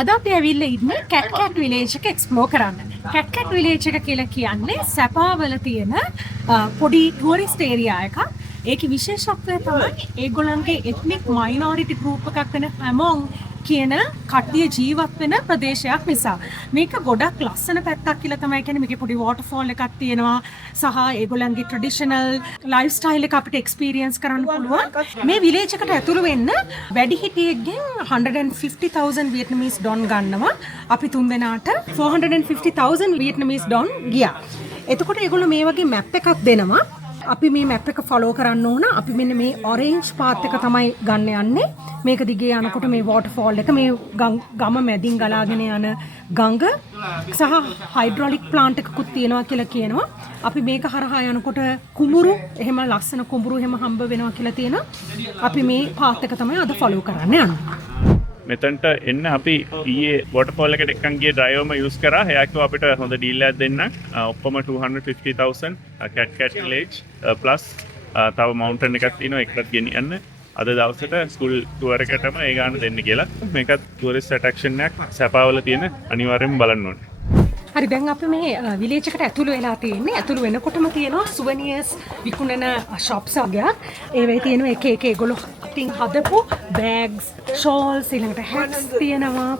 අද අපි ඇවිල්ලා ඉන්නේ කැට් විලේජ් එක එක්ස්ප්ලෝර් කරන්න. කැට් විලේජ් එක කියලා කියන්නේ සැපාවල තියෙන පොඩි ටුවරිස්ට් ඒරියා එකක්. ඒකේ විශේෂත්වය තමයි ඒගොල්ලන්ගේ එත්නික් මයිනොරිටි ගෲප් එකක් වෙන හැමෝන් කියන කට්ටිය ජීවත් වෙන ප්‍රදේශයක් නිසා. මේක ගොඩක් ලස්සන පැත්තක් කියලා තමයි කියන්නේ. මේකේ පොඩි වෝටර්ෆෝල් එකක් තියෙනවා සහ ඒගොල්ලන්ගේ ට්‍රැඩිෂනල් ලයිෆ් ස්ටයිල් එක අපිට එක්ස්පීරියන්ස් කරන්න පුළුවන්. මේ විලේජ් එකට ඇතුළු වෙන්න වැඩිහිටියෙක්ගෙන් 150,000 වියට්නාමීස් ඩොන් ගන්නවා. අපි තුන් දෙනාට 450,000 වියට්නාමීස් ඩොන් ගියා. එතකොට ඒගොල්ලෝ මේ වගේ මැප් එකක් දෙනවා. අපි මේ මැප් එක ෆලෝ කරන්න ඕන. අපි මෙන්න මේ ඔරෙන්ජ් පාත් එක තමයි ගන්න යන්නේ. මේක දිගේ යනකොට මේ වෝටර්ෆෝල් එක මේ ගම මැදින් ගලාගෙන යන ගඟ සහ හයිඩ්‍රොලික් ප්ලාන්ට් එකකුත් තියෙනවා කියලා කියනවා. අපි මේක හරහා යනකොට කුඹුරු එහෙම ලස්සන කුඹුරු එහෙම හම්බ වෙනවා කියලා තියෙනවා. අපි මේ පාත් එක තමයි අද ෆලෝ කරන්න යන්නේ. මෙතනට එන්න අපි ඊයේ වෝටර්ෆෝල් එකට එක්කන් ගිය ඩ්‍රයිවර්ම යූස් කරා. එයා කිව්වා අපිට හොඳ ඩීල් එකක් දෙන්න. ඔක්කොම 250,000 කැට් විලේජ් ප්ලස් තව මවුන්ටන් එකක් තියෙනවා ඒකටත් ගෙනියන්න. අද දවසට ස්කූල් ටුවර් එකටම ඒ ගාන දෙන්න කියලා. මේකත් ටුවරිස්ට් ඇට්‍රැක්ෂන් එකක්. සැපාවල තියෙන අනිවාර්යෙන්ම බලන්න ඕනේ. හරි දැන් අපි මේ විලේජ් එකට ඇතුළු වෙලා තියෙන්නේ. ඇතුළු වෙනකොටම තියෙනවා සුවනියර්ස් විකුණන ෂොප්ස් වගේක්. ඒවේ තියෙනවා එක එක ඒගොල්ලෝ අතින් හදපු බෑග්ස්, ෂෝල්ස්, ඊළඟට හැට්ස් තියෙනවා.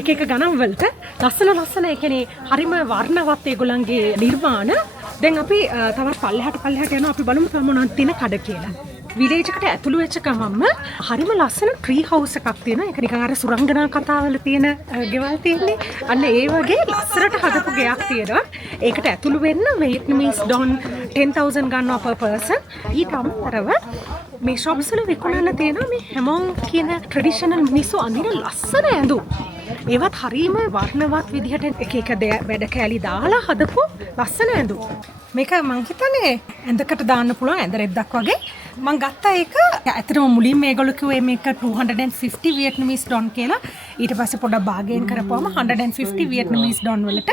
එක එක ගණන් වලට ලස්සන ඒ කියන්නේ හරිම වර්ණවත් ඒගොල්ලන්ගේ නිර්මාණ. දැන් අපි තවත් පල්ලෙහාට යනවා. අපි බලමු මොනවද තියෙන කඩ කියලා. විලේජ් එකට ඇතුළු වෙච්ච ගමන්ම හරිම ලස්සන ට්‍රී හවුස් එකක් තියෙනවා. ඒක නිකන් අර සුරංගනා කතාවල තියෙන ගෙවල් තියෙන්නේ. අන්න ඒ වගේ ලස්සනට හදපු ගෙයක් තියෙනවා. ඒකට ඇතුළු වෙන්න වියට්නාමීස් ඩොන් 10,000 ගන්නවා per person. ඊට අමතරව මේ shops වල විකුණන්න තියෙනවා මේ හැමෝන් කියන ට්‍රැඩිෂනල් මිනිස්සු අඳින ලස්සන ඇඳුම්. ඒවත් හරිම වර්ණවත් විදිහට එක එක වැඩ කෑලි දාලා හදපු ලස්සන ඇඳුම්. මේක මං හිතන්නේ ඇඳකට දාන්න පුළුවන් ඇඳ රෙද්දක් වගේ. මං ගත්තා ඒක ඇත්තටම මුලින්ම මේගොල්ලෝ කිව්වේ මේක 250 වියට්නාමීස් ඩොන් කියලා. ඊට පස්සේ පොඩ්ඩක් බාගේන් කරපුවම 150 වියට්නාමීස් ඩොන් වලට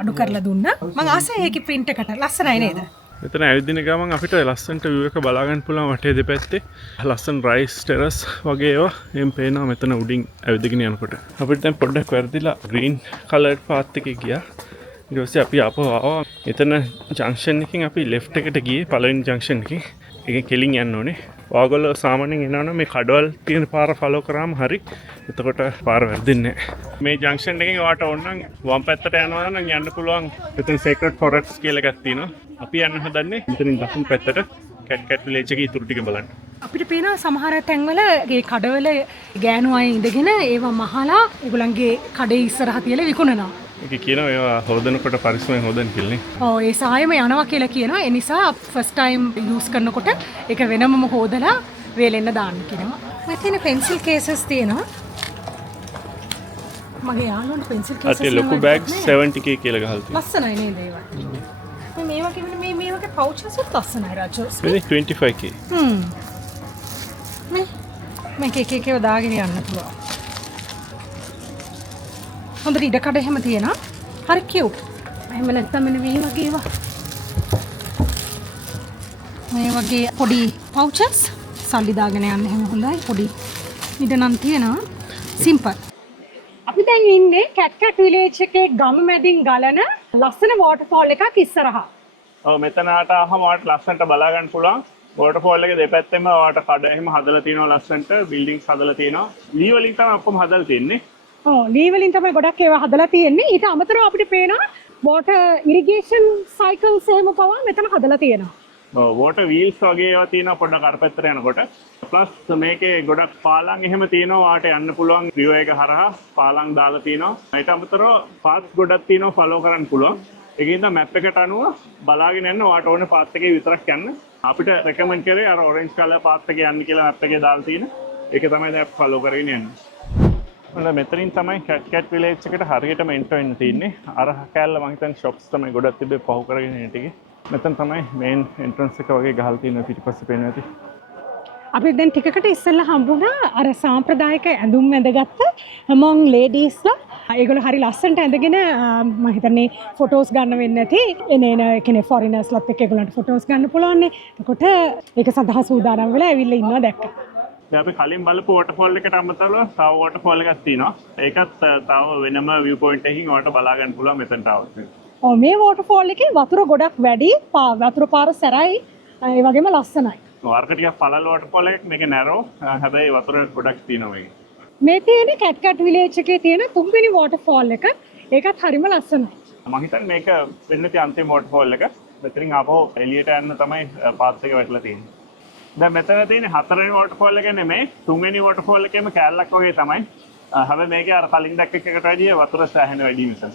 අඩු කරලා දුන්නා. මං ආසයි ඒකේ print එකට. ලස්සනයි නේද? මෙතන ඇවිදින ගමන් අපිට ලස්සනට view එක බලා ගන්න පුළුවන් වටේ දෙපැත්තේ. ලස්සන රයිස් ටෙරස් වගේ ඒවා එම් පේනවා මෙතන උඩින් ඇවිදගෙන යනකොට. අපිට දැන් පොඩ්ඩක් වැරදිලා green colored path එකේ ගියා. ඊට පස්සේ අපි ආපහු ආවා. එතන ජංක්ෂන් එකකින් අපි left එකට ගියේ පළවෙනි ජංක්ෂන් එකේ. ඒකෙන් කෙලින් යන්න ඕනේ. ඔයගොල්ලෝ සාමාන්‍යයෙන් එනවනම් මේ කඩවල් තියෙන පාර ෆලෝ කරාම හරි. එතකොට පාර වැරදින්නේ නැහැ. මේ ජංක්ෂන් එකෙන් ඔයාට ඕන නම් වම් පැත්තට යනවා නම් යන්න පුළුවන්. එතන සීක්‍රට් ෆොරෙස්ට් කියලා එකක් තියෙනවා. අපි යන්න හදන්නේ මෙතනින් දකුණු පැත්තට කැට් විලේජ් එකේ ඉතුරු ටික බලන්න. අපිට පේනවා සමහර තැන්වල ඒ කඩවල ගෑනු අය ඉඳගෙන ඒවා මහලා ඒගොල්ලන්ගේ කඩේ ඉස්සරහ තියලා විකුණනවා. ඒක කියනවා ඒවා හොදනකොට පරිස්සමෙන් හොදන්න කියලා නේ. ඔව් ඒ සායෙම යනවා කියලා කියනවා. ඒ නිසා ෆස්ට් ටයිම් යූස් කරනකොට ඒක වෙනමම හොදලා වේලෙන්න දාන්න කියනවා. මම තියෙන පෙන්සිල් කේසස් තියෙනවා. මගේ යාළුවන්ට පෙන්සිල් කේසස් අතේ ලොකු බෑග්ස් 70k කියලා ගහලා තියෙනවා. ලස්සනයි නේද ඒවා? මේ වගේ මේ වගේ පවුචස් උත් ලස්සනයි රාජෝස්. මේ 25k. මේක එක එකව දාගෙන යන්න පුළුවන්. හොඳට ඉඩකඩ එහෙම තියෙනවා. හරි කියුට්. එහෙම නැත්නම් මෙන්න මේ වගේ ඒවා. මේ වගේ පොඩි පවුචස් සල්ලි දාගෙන යන්න එහෙම හොඳයි. පොඩි ඉඩ නම් තියෙනවා. සිම්පල්. අපි දැන් ඉන්නේ කැට් විලේජ් එකේ ගම මැදින් ගලන ලස්සන වෝටර්ෆෝල් එකක් ඉස්සරහා. ඔව් මෙතන ආවම ඔයාලට ලස්සනට බලා ගන්න පුළුවන්. වෝටර්ෆෝල් එකේ දෙපැත්තෙම ඔයාලට කඩ එහෙම හදලා තියෙනවා ලස්සනට. බිල්ඩින්ග්ස් හදලා තියෙනවා. ලී වලින් තමයි ඔක්කොම හදලා තියෙන්නේ. ඔව් ලී වලින් තමයි ගොඩක් ඒවා හදලා තියෙන්නේ. ඊට අමතරව අපිට පේනවා වෝටර් ඉරිගේෂන් සයිකල්ස් එහෙම පවා මෙතන හදලා තියෙනවා. ඔව් වෝටර් වීල්ස් වගේ ඒවා තියෙනවා පොඩ්ඩක් අර පැත්තට යනකොට. ප්ලස් මේකේ ගොඩක් පාලම් එහෙම තියෙනවා. වාට යන්න පුළුවන් රියෝ එක හරහා පාලම් දාලා තියෙනවා. ඊට අමතරව පාත් ගොඩක් තියෙනවා ෆලෝ කරන්න පුළුවන්. ඒකින්ද මැප් එකට අනුව බලාගෙන යන්න වාට ඕනේ පාත් එකේ විතරක් යන්න. අපිට රෙකමන්ඩ් කරේ අර ඔරෙන්ජ් කලර් පාත් එකේ යන්න කියලා මැප් එකේ දාලා තියෙන. ඒක තමයි දැන් ෆලෝ කරගෙන යන්නේ. මෙතනින් තමයි කැට් විලේජ් එකට හරියටම එන්ටර් වෙන්න තියෙන්නේ. අර කැලේ මම හිතන්නේ shops තමයි ගොඩක් තිබ්බේ පහු කරගෙන යන ටිකේ. මෙතන තමයි මේන් එන්ට්‍රන්ස් එක වගේ ගහලා තියෙන පිටිපස්සේ පේනවා ඇති. අපි දැන් ටිකකට ඉස්සෙල්ලා හම්බුණා අර සාම්ප්‍රදායික ඇඳුම් ඇඳගත්ත හැමෝන් ලේඩීස්ලා. ඒගොල්ලෝ හරි ලස්සනට ඇඳගෙන මම හිතන්නේ ෆොටෝස් ගන්න වෙන්නේ නැති එන කෙනේ ෆොරිනර්ස්ලත් එක්ක ඒගොල්ලන්ට ෆොටෝස් ගන්න පුළුවන් නේ. එතකොට ඒක සඳහා සූදානම් වෙලා ඇවිල්ලා ඉන්නවා දැක්කා. දැන් අපි කලින් බලපු වොටර්ෆෝල් එකට අමතරව තව වොටර්ෆෝල් එකක් තියෙනවා. ඒකත් තව වෙනම view point එකකින් ඔයාලට බලා ගන්න පුළුවන් මෙතනට આવත්. ඔව් මේ වෝටර්ෆෝල් එකේ වතුර ගොඩක් වැඩි වතුර පාර සැරයි ඒ වගේම ලස්සනයි. වර්ග ටිකක් පළල වොටර්ෆෝල් එකක් මේක නැරෝ හැබැයි වතුර ගොඩක් තියෙනවා මේකේ. මේ තියෙන කැට් විලේජ් එකේ තියෙන තුන්වෙනි වෝටර්ෆෝල් එක. ඒකත් හරිම ලස්සනයි. මම හිතන්නේ මේක වෙන්න තියෙන අන්තිම වොටර්ෆෝල් එක. මෙතනින් ආපහු එළියට යන්න තමයි පාත් එක වැටලා තියෙන්නේ. දැන් මෙතන තියෙන හතරවෙනි වොටර්ෆෝල් එක නෙමෙයි තුන්වෙනි වොටර්ෆෝල් එකේම කැලලක් වගේ තමයි. හැබැයි මේකේ අර කලින් දැක්ක එකකට වැඩිය වතුර සෑහෙන වැඩි නිසා.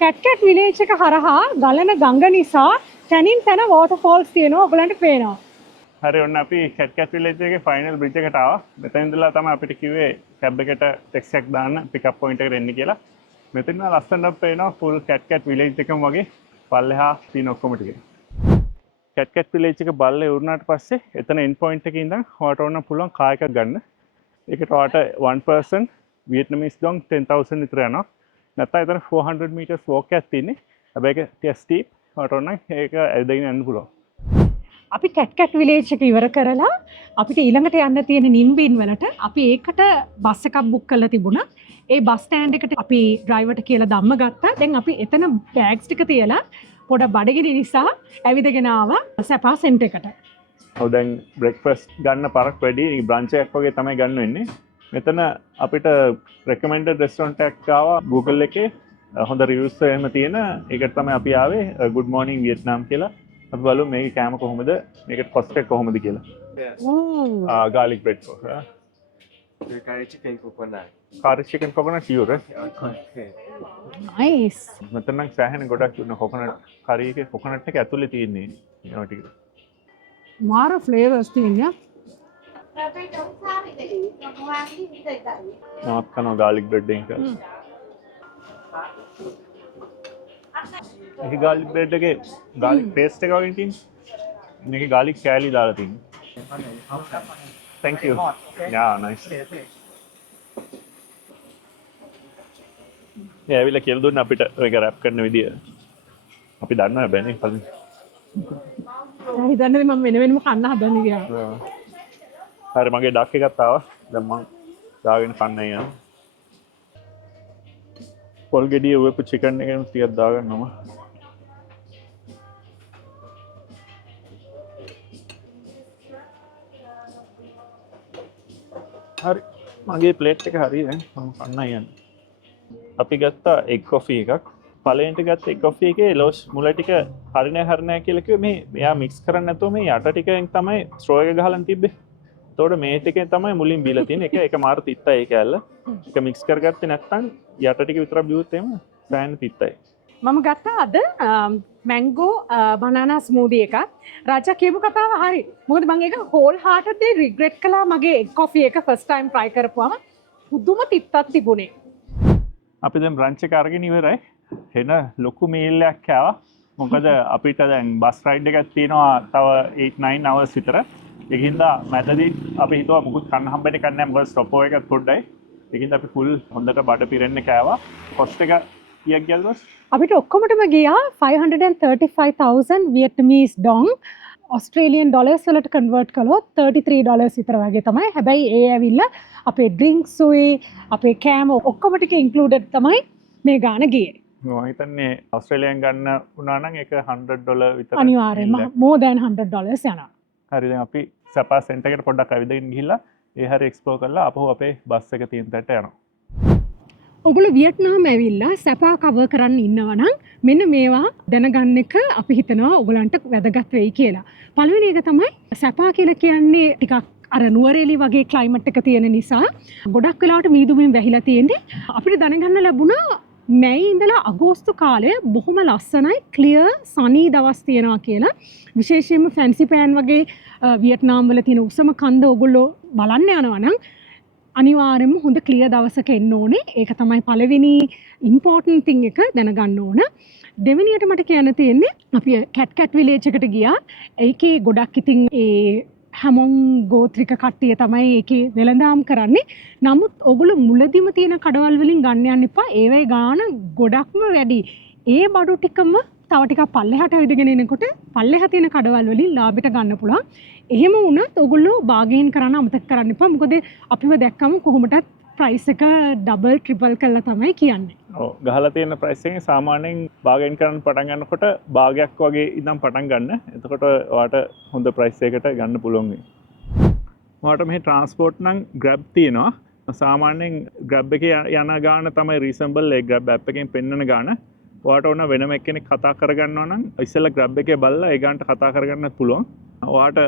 කැට් විලේජ් එක හරහා ගලන ගඟ නිසා තනින් තන වෝටර්ෆෝල්ස් තියෙනවා ඔයගලන්ට පේනවා. හරි ඔන්න අපි කැට් විලේජ් එකේ ෆයිනල් බ්‍රිජ් එකට ආවා. මෙතන ඉඳලා තමයි අපිට කිව්වේ කැබ් එකට ටෙක්ස්ට් එකක් දාන්න පිකප් පොයින්ට් එකට එන්න කියලා. මෙතන ලස්සනට පේනවා ෆුල් කැට් විලේජ් එකම වගේ පල්ලෙහා තියෙන ඔක්කොම ටික. කැට් විලේජ් එක බල්ලේ උරුණාට පස්සේ එතන එන්ඩ් පොයින්ට් එකේ ඉඳන් ඔයාලට ඕන පුළුවන් කාර් එකක් ගන්න. ඒකට ඔයාලට one person Vietnamese dong 10,000 විතර යනවා. නැත්නම් එතන 400 meters walk එකක් තියෙන්නේ. හැබැයි ඒක ටික ස්ටීප්. ඔයාලට ඕන ඒක ඇවිදගෙන යන්න පුළුවන්. අපි කැට් විලේජ් එක ඉවර කරලා අපිට ඊළඟට යන්න තියෙන නිම්බින් වලට අපි ඒකට බස් එකක් බුක් කරලා තිබුණා. ඒ බස් ස්ටෑන්ඩ් එකට අපි ඩ්‍රයිවර්ට කියලා ධම්ම ගත්තා. දැන් අපි එතන බෑග්ස් ටික තියලා පොඩ බඩගිනි නිසා ඇවිදගෙන ආවා සැපා සෙන්ටර් එකට. ඔව් දැන් බ්‍රෙක්ෆාස්ට් ගන්න පරක් වැඩි බ්‍රන්ච් එකක් වගේ තමයි ගන්න වෙන්නේ. මෙතන අපිට රෙකමෙන්ඩඩ් රෙස්ටොරන්ට් එකක් ආවා Google එකේ හොඳ රිවිව්ස් එහෙම තියෙන. ඒකට තමයි අපි ආවේ good morning Vietnam කියලා. අපි බලමු මේකේ කෑම කොහොමද මේකට කොස්ට් එක කොහොමද කියලා. garlic bread for curry chicken coconut. curry chicken coconut sure Okay. Nice. මෙතන නම් සෑහෙන ගොඩක් තියෙන කොකොනට් curry එකේ කොකොනට් එක ඇතුලේ තියෙන්නේ ඒවා ටික. මාර ෆ්ලේවර්ස් තියෙනවා. නවත් කරනවා garlic bread එකෙන්. මේක garlic bread එකේ garlic paste එක වගේ තියෙන්නේ. මේකේ garlic කෑලි දාලා තියෙන්නේ. Thank you. Yeah, nice. ඇවිල්ලා කියලා දුන්න අපිට මේක රැප් කරන විදිය. අපි දන්නවා හැබැයි නේ කලින්. හිතන්නේ මම වෙනම කන්න හදන්නේ කියලා. හරි මගේ ඩක් එකක් ආවා. දැන් මම දාගෙන කන්න යනවා. පොල් ගෙඩිය උයපු චිකන් එකෙන් ටිකක් දාගන්නවා. හරි මගේ ප්ලේට් එක හරි දැන් මම කන්න යනවා. අපි ගත්තා එග් කොෆි එකක්. පළවෙනිට ගත්ත එග් කොෆි එකේ ලෝස් මුල ටික හරිනෑ කියලා කිව්වේ මේ මෙයා මික්ස් කරන්නේ නැතුව මේ යට ටිකෙන් තමයි ස්ට්‍රෝ එක ගහලා තිබ්බේ. එතකොට මේ ටිකෙන් තමයි මුලින් බීලා තියෙන්නේ. එක මාර තිත්තයි ඒක ඇල්ල. ඒක මික්ස් කරගත්තේ නැත්නම් යට ටික විතරක් බිව්වොත් එහෙම සෑහෙන තිත්තයි. මම ගත්තා අද මැංගෝ බනානා ස්මූදි එකක්. රාජා කියපු කතාව හරි. මොකද මම ඒක හෝල් හાર્ටඩ්ලි රිග්‍රෙට් කළා මගේ එග් කොෆි එක ෆස්ට් ටයිම් try කරපුවම පුදුම තිත්තක් තිබුණේ. අපි දැන් බ්‍රන්ච් එක අරගෙන ඉවරයි. එන ලොකු මීල් එකක් කෑවා. මොකද අපිට දැන් බස් රයිඩ් එකක් තියෙනවා තව 8-9 hours විතර. ඒකින්ද මැදදී අපි හිතුවා මුකුත් කන්න හම්බෙන්නේ නැහැ මොකද ස්ටොප් ඕවර් එකක් පොඩ්ඩයි. ඒකින්ද අපි ෆුල් හොඳට බඩ පිරෙන්න කෑවා. කොස්ට් එක කීයක් ගියද? අපිට ඔක්කොමටම ගියා 535,000 වියට්නමීස් ඩොං. ඔස්ට්‍රේලියන් ඩොලර්ස් වලට කන්වර්ට් කළොත් $33 විතර වගේ තමයි. හැබැයි ඒ ඇවිල්ලා අපේ ඩ්‍රින්ක්ස් උයි අපේ කෑම ඔක්කොම ටික ඉන්ක්ලූඩඩ් තමයි මේ ගාන ගියේ. මම හිතන්නේ ඔස්ට්‍රේලියන් ගන්න වුණා නම් ඒක $100 විතර. අනිවාර්යයෙන්ම more than $100 යනවා. හරි දැන් අපි සපා සෙන්ටර් එකට පොඩ්ඩක් ඇවිදගෙන ගිහිල්ලා ඒ හැරි එක්ස්ප්ලෝර් කරලා අපහු අපේ බස් එක තියෙන තැනට යනවා. ඔගොල්ලෝ වියට්නාම් ඇවිල්ලා සැපා කවර් කරන්න ඉන්නවා නම් මෙන්න මේවා දැනගන්න එක අපි හිතනවා ඔයගලන්ට වැදගත් වෙයි කියලා. පළවෙනි එක තමයි සැපා කියලා කියන්නේ ටිකක් අර නුවරඑලි වගේ ක්ලයිමට් එක තියෙන නිසා ගොඩක් වෙලාවට මීදුමින් වැහිලා තියෙන්නේ. අපිට දැනගන්න ලැබුණා මැයි ඉඳලා අගෝස්තු කාලය බොහොම ලස්සනයි ක්ලියර් සනී දවස් තියෙනවා කියලා. විශේෂයෙන්ම ෆැන්සි පෑන් වගේ වියට්නාම් වල තියෙන උසම කන්ද ඔයගොල්ලෝ බලන්න යනවා නම් අනිවාර්යයෙන්ම හොඳ ක්ලියර් දවසක එන්න ඕනේ. ඒක තමයි පළවෙනි ඉම්පෝටන්ට් තින් එක දැනගන්න ඕන. දෙවෙනියට මට කියන්න තියෙන්නේ අපි කැට් විලේජ් එකට ගියා. ඒකේ ගොඩක් ඉතින් ඒ හැමෝම් ගෝත්‍රික කට්ටිය තමයි ඒකේ වෙළඳාම් කරන්නේ. නමුත් ඔගොල්ලෝ මුලදිම තියෙන කඩවල් වලින් ගන්න යන්න එපා. ඒවේ ගාන ගොඩක්ම වැඩි. ඒ බඩු ටිකම තව ටිකක් පල්ලෙහාට ඇවිදගෙන එනකොට පල්ලෙහා තියෙන කඩවල් වලින් ලාභයට ගන්න පුළුවන්. එහෙම වුණත් ඔයගොල්ලෝ බාගේන් කරන්න අමතක කරන්න එපා. මොකද අපිව දැක්කම කොහොමදත් ප්‍රයිස් එක ඩබල් ට්‍රිපල් කරලා තමයි කියන්නේ. ඔව් ගහලා තියෙන ප්‍රයිස් එකෙන් සාමාන්‍යයෙන් බාගයින් කරන්න පටන් ගන්නකොට භාගයක් වගේ ඉඳන් පටන් ගන්න. එතකොට ඔයාට හොඳ ප්‍රයිස් එකකට ගන්න පුළුවන් වෙයි. ඔයාට මෙහි ට්‍රාන්ස්පෝර්ට් නම් Grab තියෙනවා. සාමාන්‍යයෙන් Grab එකේ යන ගාන තමයි රීසනබල් ඒ Grab app එකෙන් පෙන්වන ගාන. ඔයාට ඕන වෙනම එක්කෙනෙක් කතා කරගන්නවා නම් ඉස්සෙල්ලා Grab එකේ බලලා ඒ ගානට කතා කරගන්නත් පුළුවන්. ඔයාට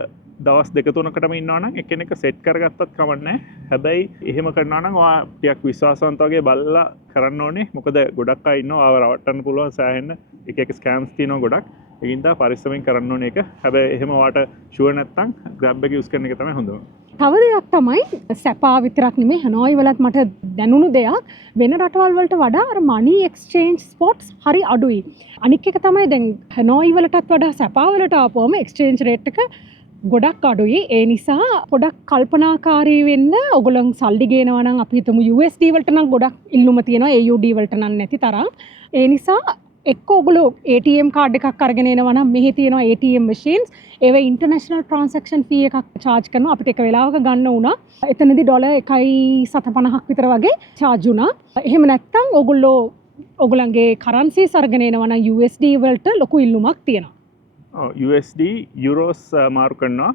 දවස් 2-3කටම ඉන්නවා නම් එක්කෙනෙක් සෙට් කරගත්තත් කමක් නැහැ. හැබැයි එහෙම කරනවා නම් ඔයා ටිකක් විශ්වාසවන්ත වගේ බලලා කරන්න ඕනේ. මොකද ගොඩක් අය ඉන්නවා ආව රවට්ටන්න පුළුවන් සෑහෙන්න එක ස්කෑම්ස් තියෙනවා ගොඩක්. ඒකින්ද පරිස්සමෙන් කරන්න ඕනේ ඒක. හැබැයි එහෙම ඔයාට ෂුවර් නැත්නම් Grab එක යූස් කරන එක තමයි හොඳම. තව දෙයක් තමයි සැපා විතරක් නෙමෙයි හනෝයි වලත් මට දැනුණු දෙයක් වෙන රටවල් වලට වඩා අර මනි එක්ස්චේන්ජ් ස්පොට්ස් හරි අඩුයි. අනික් එක තමයි දැන් හනෝයි වලටත් වඩා සැපා වලට ආපුවම එක්ස්චේන්ජ් රේට් එක ගොඩක් අඩුයි. ඒ නිසා පොඩක් කල්පනාකාරී වෙන්න ඔයගොල්ලන් සල්ලි ගේනවා නම් අපි හිතමු USD වලට නම් ගොඩක් ඉල්ලුම තියෙනවා AUD වලට නම් නැති තරම්. ඒ නිසා එක්ක ඔයගොල්ලෝ ATM කාඩ් එකක් අරගෙන එනවා නම් මෙහි තියෙනවා ATM machines ඒවේ ඉන්ටර්නැෂනල් ට්‍රාන්සැක්ෂන් ෆී එකක් charge කරනවා. අපිට එක වෙලාවක ගන්න උනා එතනදී $1.50ක් විතර වගේ charge වුණා. එහෙම නැත්නම් ඔයගොල්ලන්ගේ කරන්සිස් අරගෙන එනවා නම් USD වලට ලොකු ඉල්ලුමක් තියෙනවා. USD යුරෝස් මාරු කරනවා.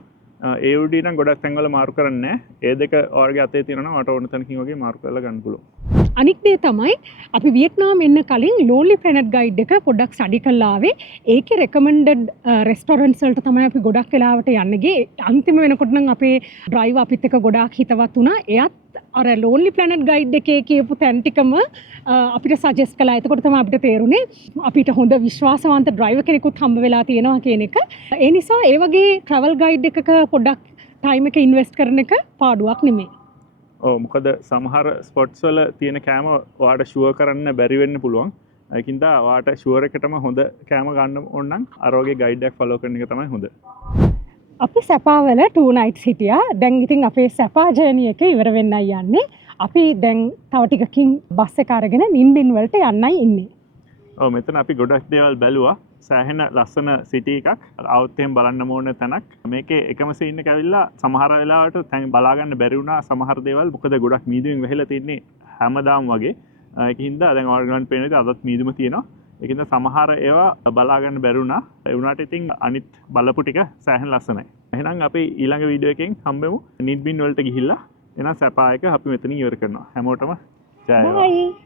AUD නම් ගොඩක් තැන්වල මාරු කරන්නේ නැහැ. ඒ දෙක ඔයාලගේ අතේ තියෙනවා නම් ඔයාට ඕන තැනකින් වගේ මාරු කරලා ගන්න පුළුවන්. අනික් දේ තමයි අපි වියට්නාම් එන්න කලින් Lonely Planet guide එක පොඩ්ඩක් ස්ටඩි කරලා ආවේ. ඒකේ recommended restaurants වලට තමයි අපි ගොඩක් වෙලාවට යන්නේ ගියේ. අන්තිම වෙනකොට නම් අපේ driver අපිත් එක්ක ගොඩාක් හිතවත් වුණා. එයත් අර Lonely Planet guide එකේ කියපු තැන් ටිකම අපිට සජෙස්ට් කළා. එතකොට තමයි අපිට තේරුනේ අපිට හොඳ විශ්වාසවන්ත driver කෙනෙකුත් හම්බ වෙලා තියෙනවා කියන එක. ඒ නිසා ඒ වගේ travel guide එකක පොඩ්ඩක් time එක invest කරන එක පාඩුවක් නෙමෙයි. මොකද සමහර ස්පොට්ස් වල තියෙන කෑම ඔයාට ෂුවර් කරන්න බැරි වෙන්න පුළුවන්. ඒකින්ද ඔයාට ෂුවර් එකටම හොඳ කෑම ගන්න ඕන නම් අර වගේ ගයිඩ් එකක් ෆලෝ කරන එක තමයි හොඳ. අපි සැපා වල 2 nights හිටියා. දැන් ඉතින් අපේ සැපා ජර්නි එක ඉවර වෙන්නයි යන්නේ. අපි දැන් තව ටිකකින් බස් එක අරගෙන නිම්බින් වලට යන්නයි ඉන්නේ. ඔව් මෙතන අපි ගොඩක් දේවල් බැලුවා. සෑහෙන ලස්සන සිටි එකක්. આવුත් එහෙම බලන්න ඕන තැනක්. මේකේ එකම සීන් එක ඇවිල්ලා සමහර වෙලාවට තැන් බලා ගන්න බැරි වුණා සමහර දේවල්. මොකද ගොඩක් මීදුමින් වැහිලා තින්නේ හැමදාම වගේ. ඒකින්ද දැන් ඔයගලන්ට පේන විදිහට අදත් මීදුම තියෙනවා. ඒකින්ද සමහර ඒවා බලා ගන්න බැරි වුණා. ඒ වුණාට ඉතින් අනිත් බලපු ටික සෑහෙන ලස්සනයි. එහෙනම් අපි ඊළඟ වීඩියෝ එකෙන් හම්බෙමු. නිඩ්බින් වලට ගිහිල්ලා එහෙනම් සැපා එක අපි මෙතනින් ඉවර කරනවා. හැමෝටම ජය වේවා. Bye.